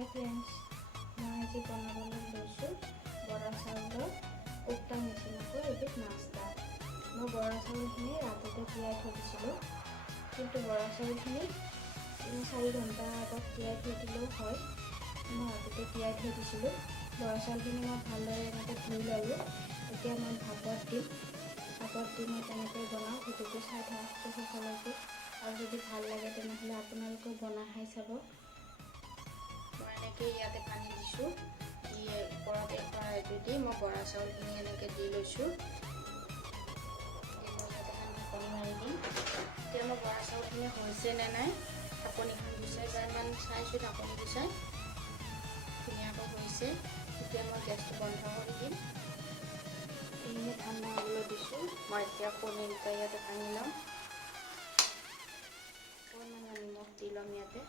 হাই friends, মই আজি বনাবলৈ লৈছোঁ বৰা চাউলৰ কোফতা নিচিনাকৈ এবিধ নাস্তা। মই বৰা চাউলখিনি ৰাতিতে তিয়াই থৈ দিছিলোঁ, কিন্তু বৰা চাউলখিনি 4 ঘণ্টা আগত তিয়াই থৈ দিলেও হয়। মই ৰাতিতে তিয়াই থৈ দিছিলোঁ। বৰা চাউলখিনি মই ভালদৰে এনেকৈ ধুই ল'লোঁ। এতিয়া মই ভাপত দি মই তেনেকৈ বনাওঁ। ভিডিঅ'টো চাই থাকোঁ শেষলৈকে, আৰু যদি ভাল লাগে তেনেহ'লে আপোনালোকেও বনাই খাই চাব। মই এনেকৈ ইয়াতে পানী দিছোঁ, দি ওপৰত খৰাহিটো দি মই বৰা চাউলখিনি এনেকৈ দি লৈছোঁ। মই ইয়াতে ঢাকনি মাৰি দিম। এতিয়া মই বৰা চাউলখিনি হৈছে নে নাই ঢাকনিখন গুচাই যাইমান চাইছোঁ, ঢাকনি গুচাই ধুনীয়াকৈ হৈছে। এতিয়া মই গেছটো বন্ধ কৰি দিম। এইখিনি ঠাণ্ডা হ'বলৈ দিছোঁ। মই এতিয়া কণীকেইটা ইয়াতে ভাঙি ল'ম। অকণমান নিমখ দি ল'ম ইয়াতে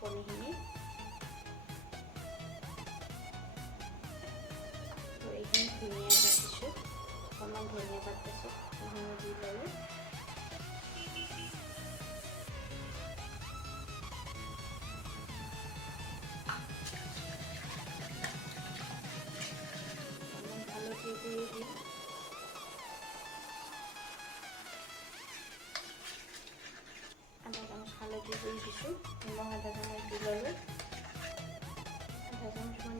কণীখিনি। এইখিনি ধুনীয়া পাতিছোঁ, অকণমান ধুনীয়া পাতিছোঁ, এইখিনি দি ল'লোঁ। অকণমান হালধি গুড়ি দিম। আধা চামুচ হালধি গুড়ি দিছোঁ, নিমখ আধা চামুচ দি ল'লোঁ। আধা চামুচমান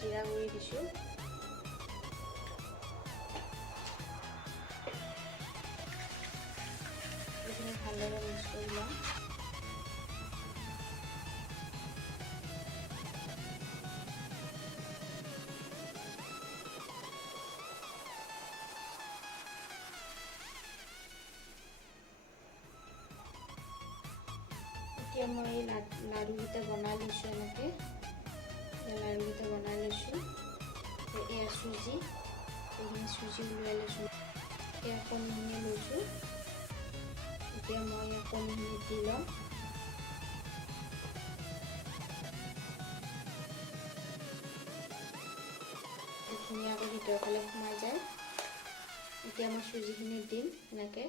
জিৰা গুড়ি দিছোঁ। এইখিনি ভালদৰে মিক্স কৰি ল'ম। এতিয়া মই এই লাড়ুকেইটা বনাই লৈছোঁ। এনেকৈ লাড়ুকেইটা বনাই লৈছোঁ। এয়া চুজি, এইখিনি চুজি উলিয়াই লৈছোঁ। এতিয়া কণীখিনি লৈছোঁ। এতিয়া মই ইয়াত কণীখিনি দি ল'ম। ধুনীয়াকৈ ভিতৰৰ ফালে সোমাই যায়। এতিয়া মই চুজিখিনি দিম। এনেকৈ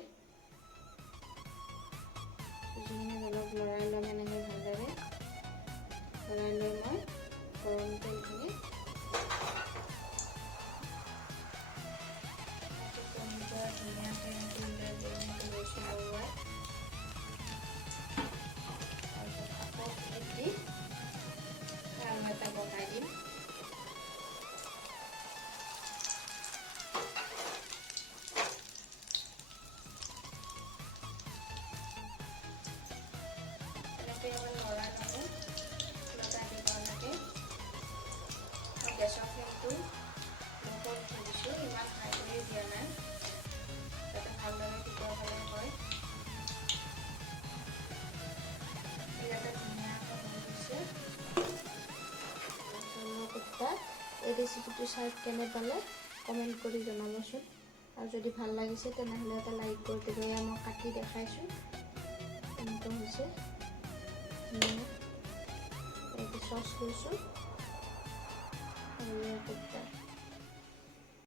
চুজিখিনি অলপ লৰাই ল'ম। এনেকৈ ভালদৰে লৰাই লৈ মই গৰম তেলখিনি কণীৰ পৰা ধুনীয়াকৈ উলিয়াই লৈছোঁ লৰাই। তাৰপিছত আকৌ প্লেট দি আৰু এটা বনাই দিম। এনেকৈ মই লৰাই ল'লোঁ, লগাই দিব লাগে। মই গেছৰ ফ্লেমটো ল' কৰি থৈ দিছোঁ, ইমান হাই কৰি দিয়া নাই, যাতে ভালদৰে ভিতৰৰ ফালে হয়। ইয়াতে ধুনীয়াকৈ হৈ গৈছে চাউলৰ কোফতা। এই ৰেচিপিটো চাই কেনে পালে কমেণ্ট কৰি জনাবচোন, আৰু যদি ভাল লাগিছে তেনেহ'লে এটা লাইক কৰি দিব। মই কাটি দেখাইছোঁ এনেকুৱা হৈছে। এইটো চচ লৈছোঁ আৰু কোফতা।